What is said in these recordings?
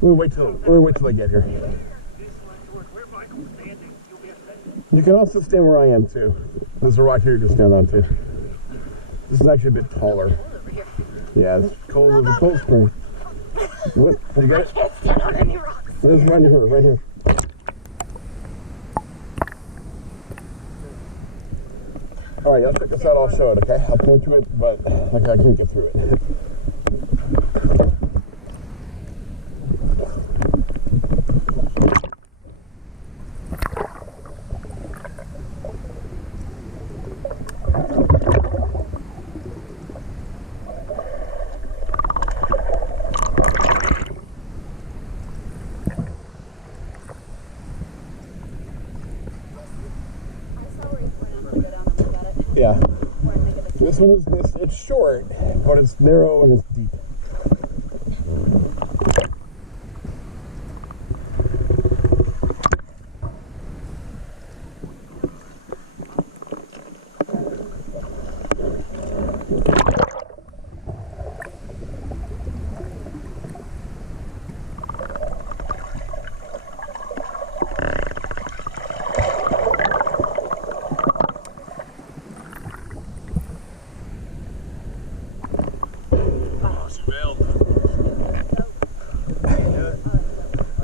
We'll wait till I get here. You can also stand where I am too. There's a rock here you can stand on too. This is actually a bit taller. Yeah, it's cold. There's a cold spring. What? You got it? I can't stand on any rocks. There's right here, right here. All right, let's check this out. I'll show it. Okay, I'll point to it, but okay, I can't get through it. Yeah. This one is it's short, but it's narrow and it's deep.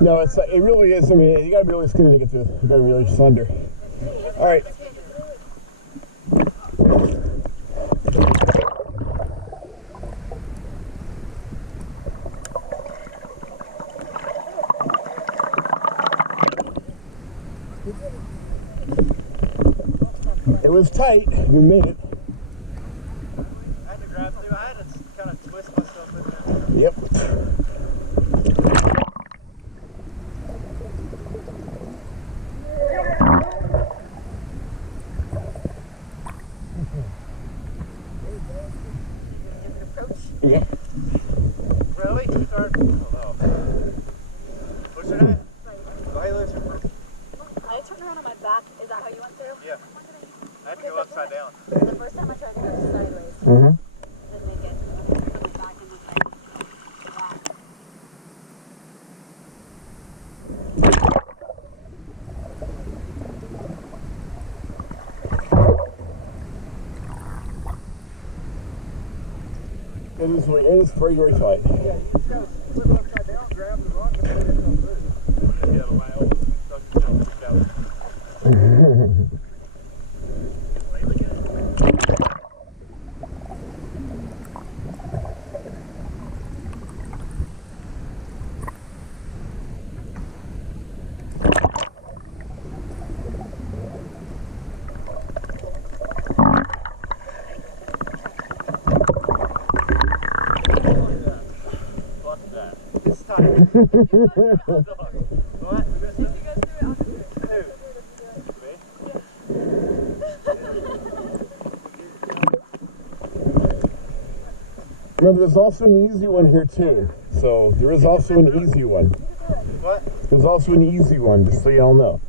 No, it really is. I mean, you gotta be really skinny to get through. You gotta be really slender. All right. It was tight. We made it. I had to grab through. I had to kind of twist myself in there. Yep. Yeah. Really? Start? Oh no. Push it in. I turned around on my back. Is that how you went through? Yeah. I had to go upside down. The first time I tried to go sideways. Mm-hmm. Didn't make it. I turned on my back and just like that. It is very, very tight. Yeah, you just gotta flip it upside down, grab the rock, and put it in through. Yeah, the way I almost stuck down. What? If you guys do it, I'll do it. Remember, there's also an easy one here too. So there is also an easy one. What? There's also an easy one, just so you all know.